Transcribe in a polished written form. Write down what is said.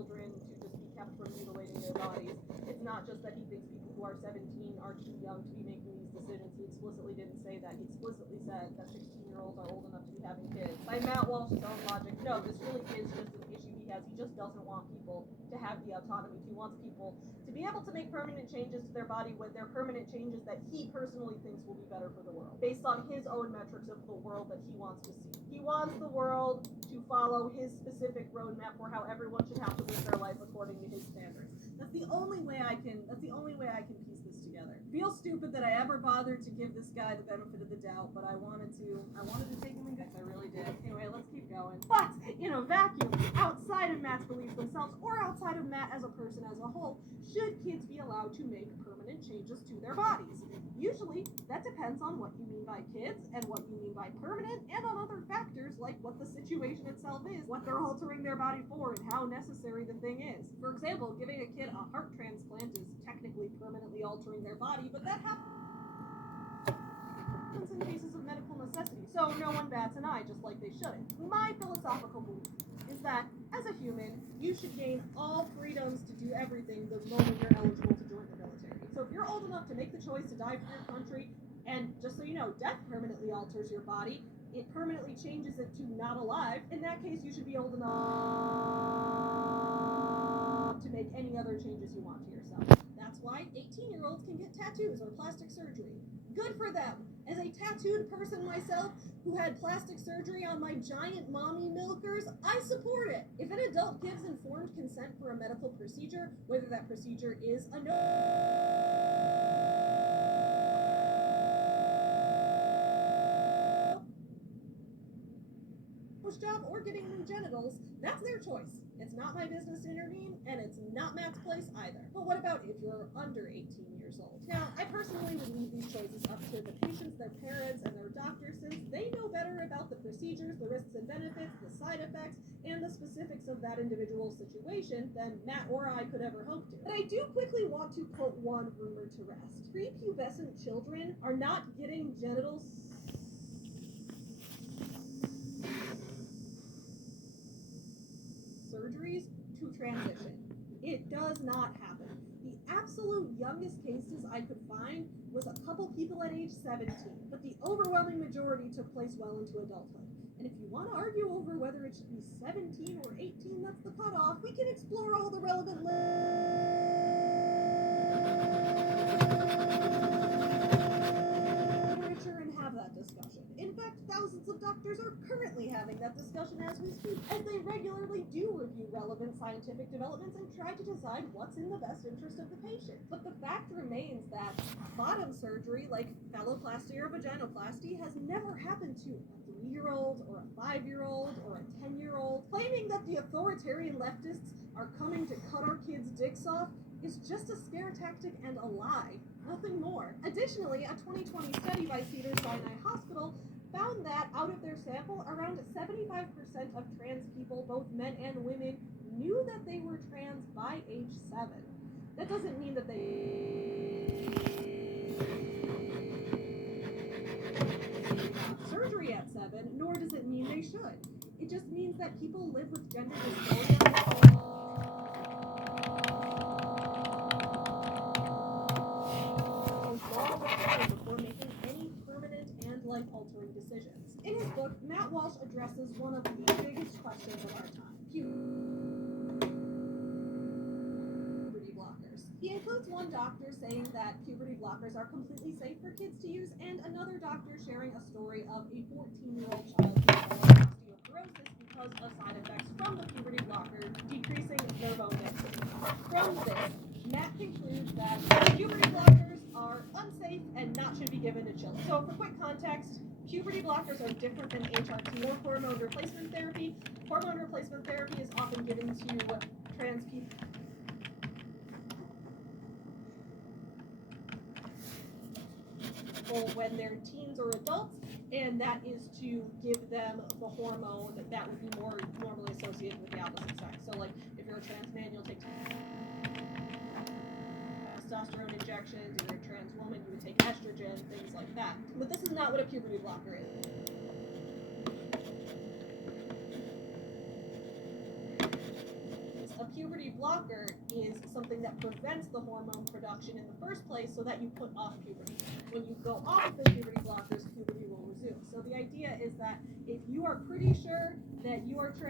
children to just be kept from mutilating their bodies. It's not just that he thinks people who are 17 are too young to be making these decisions. He explicitly didn't say that. He explicitly said that 16-year-olds are old enough to be having kids. By Matt Walsh's own logic, no, this really is just an issue he has. He just doesn't want people to have the autonomy. He wants people to be able to make permanent changes to their body when they're permanent changes that he personally thinks will be better for the world, based on his own metrics of the world that he wants to see. He wants the world to follow his specific roadmap for how everyone should have to live their life according to his standards. That's the only way I can piece this together. It feels stupid that I ever bothered to give this guy the benefit of the doubt, but I wanted to take him in good. I really did. Anyway, let's keep going. But in a vacuum, outside of Matt's beliefs themselves, or outside of Matt as a person as a whole, should kids be allowed to make permanent changes to their bodies? Usually, that depends on what you mean by kids and what you mean by permanent, and on other factors like what the situation itself is, what they're altering their body for, and how necessary the thing is. For example, giving a kid a heart transplant is technically permanently altering their body, but that happens in cases of medical necessity, so no one bats an eye, just like they shouldn't. My philosophical belief is that, as a human, you should gain all freedoms to do everything the moment you're eligible to join the military. So if you're old enough to make the choice to die for your country, and just so you know, death permanently alters your body, it permanently changes it to not alive, in that case you should be old enough to make any other changes you want to yourself. That's why 18-year-olds can get tattoos or plastic surgery. Good for them. As a tattooed person myself, who had plastic surgery on my giant mommy milkers, I support it. If an adult gives informed consent for a medical procedure, whether that procedure is a job or getting new genitals, that's their choice. It's not my business to intervene, and it's not Matt's place either. But what about if you're under 18 years old? Now, I personally would leave these choices up to the patients, their parents, and their doctors, since they know better about the procedures, the risks and benefits, the side effects, and the specifics of that individual situation than Matt or I could ever hope to. But I do quickly want to put one rumor to rest. Prepubescent children are not getting genital surgeries to transition. It does not happen. The absolute youngest cases I could find was a couple people at age 17, but the overwhelming majority took place well into adulthood. And if you want to argue over whether it should be 17 or 18, that's the cutoff, we can explore all the relevant literature and have that discussion. In fact, thousands of doctors are currently having that discussion as we speak, as they regularly do review relevant scientific developments and try to decide what's in the best interest of the patient. But the fact remains that bottom surgery, like phalloplasty or vaginoplasty, has never happened to a 3-year-old or a 5-year-old or a 10-year-old. Claiming that the authoritarian leftists are coming to cut our kids' dicks off is just a scare tactic and a lie, nothing more. Additionally, a 2020 study by Cedars-Sinai Hospital found that out of their sample, around 75% of trans people, both men and women, knew that they were trans by age 7. That doesn't mean that they surgery at 7, nor does it mean they should. It just means that people live with gender dysphoria before making any permanent and life-altering decisions. In his book, Matt Walsh addresses one of the biggest questions of our time: puberty blockers. He includes one doctor saying that puberty blockers are completely safe for kids to use, and another doctor sharing a story of a 14-year-old child who developed osteoporosis because of side effects from the puberty blocker decreasing their bone density. From this, Matt concludes that puberty blockers are unsafe and not should be given to children. So for quick context, puberty blockers are different than HRT or hormone replacement therapy. Hormone replacement therapy is often given to trans people when they're teens or adults, and that is to give them the hormone that would be more normally associated with the opposite sex. So like if you're a trans man, you'll take testosterone injections. If you're a trans woman, you would take estrogen, things like that. But this is not what a puberty blocker is. A puberty blocker is something that prevents the hormone production in the first place so that you put off puberty. When you go off the puberty blockers, puberty will resume. So the idea is that if you are pretty sure that you are trans,